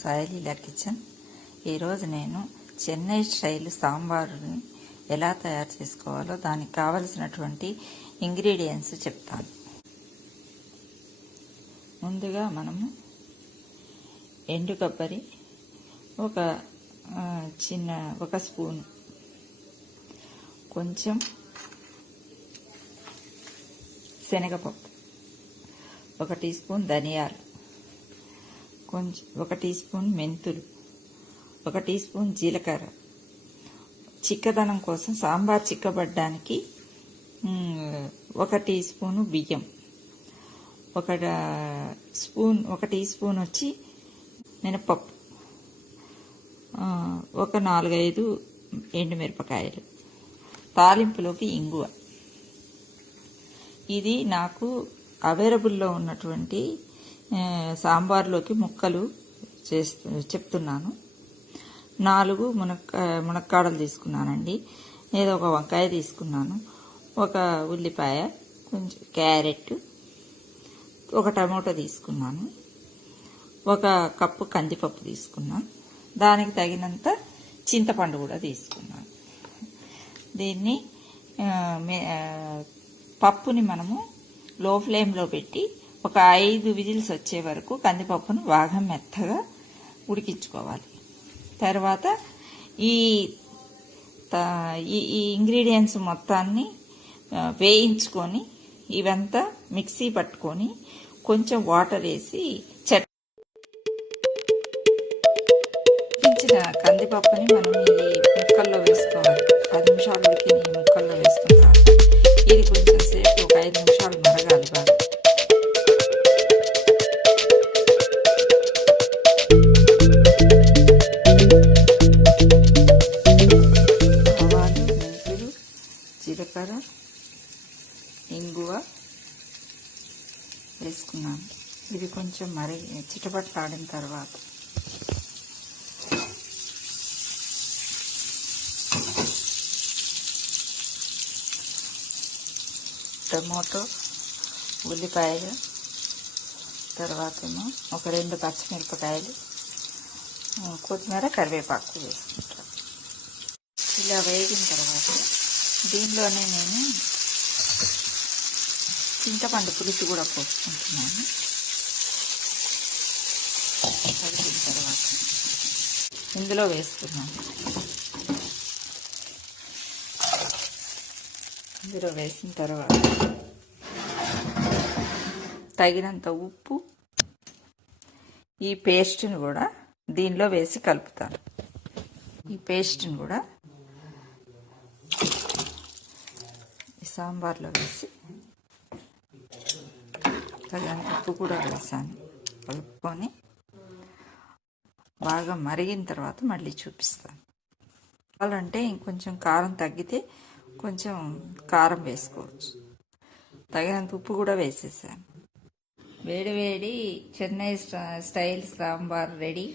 Sai Leela kitchen. ఈరోజు నేను Chennai style సాంబారుని ఎలా తయారు చేసుకోవాలో దానికి కావలసినటువంటి ఇంగ్రీడియంట్స్ చెప్తాను. ముందుగా మనము ఎండు కొబ్బరి ఒక స్పూన్, కొంచెం శనగపప్పు, 1 టీ స్పూన్ ధనియాలు, ఒక టీ స్పూన్ మెంతులు, 1 టీ స్పూన్ జీలకర్ర, చిక్కదనం కోసం సాంబార్ చిక్కబడ్డానికి 1 టీ స్పూను బియ్యం, 1 టీ స్పూన్ వచ్చి మినపప్పు, ఒక 4-5 ఎండుమిరపకాయలు, తాలింపులోకి ఇంగువ. ఇది నాకు అవైలబుల్లో ఉన్నటువంటి సాంబార్లోకి ముక్కలు చెప్తున్నాను. 4 మునక్కాడలు తీసుకున్నానండి. ఏదో ఒక వంకాయ తీసుకున్నాను, ఒక ఉల్లిపాయ, కొంచెం క్యారెట్, ఒక టమోటా తీసుకున్నాను, 1 కప్పు కందిపప్పు తీసుకున్నాను, దానికి తగినంత చింతపండు కూడా తీసుకున్నాను. దీన్ని పప్పుని మనము లో ఫ్లేమ్లో పెట్టి ఒక 5 విజిల్స్ వచ్చే వరకు కందిపప్పును బాగా మెత్తగా ఉడికించుకోవాలి. తర్వాత ఈ ఇంగ్రీడియంట్స్ మొత్తాన్ని వేయించుకొని ఇవంతా మిక్సీ పట్టుకొని కొంచెం వాటర్ వేసి ఉడికించిన కందిపప్పుని మనం ఈ ముక్కల్లో వేసుకోవాలి. 10 నిమిషాలు ఉడికిన ఈ ముక్కల్లో వేసుకుంటాం. ఇది కొంచెం సేపు ఒక 5 నిమిషాలు మరగాలి బాగా. ఆవాలు, మెంతులు, జీలకర్ర, ఇంగువ వేసుకున్నాను. ఇది కొంచెం చిటపట్లాడిన తర్వాత టమోటో, ఉల్లిపాయలు, తర్వాత ఒక 2 పచ్చిమిరపకాయలు, కొత్తిమీర, కరివేపాకు వేసుకుంటాను. ఇలా వేగిన తర్వాత దీనిలోనే నేను చింతపండు పులుసు కూడా పోసుకుంటున్నాను. కలిపిన తర్వాత ఇందులో వేస్తున్నాను. ఇందులో వేసిన తర్వాత తగినంత ఉప్పు, ఈ పేస్ట్ని కూడా దీనిలో వేసి కలుపుతాను. ఈ పేస్ట్ని కూడా ఈ సాంబార్లో వేసి తగినంత ఉప్పు కూడా వేసాను. కలుపుకొని బాగా మరిగిన తర్వాత మళ్ళీ చూపిస్తాను. కావాలంటే ఇంకొంచెం కారం తగ్గితే కొంచెం కారం వేసుకోవచ్చు. తగినంత ఉప్పు కూడా వేసేసాను. వేడి చెన్నై స్టైల్ సాంబార్ రెడీ.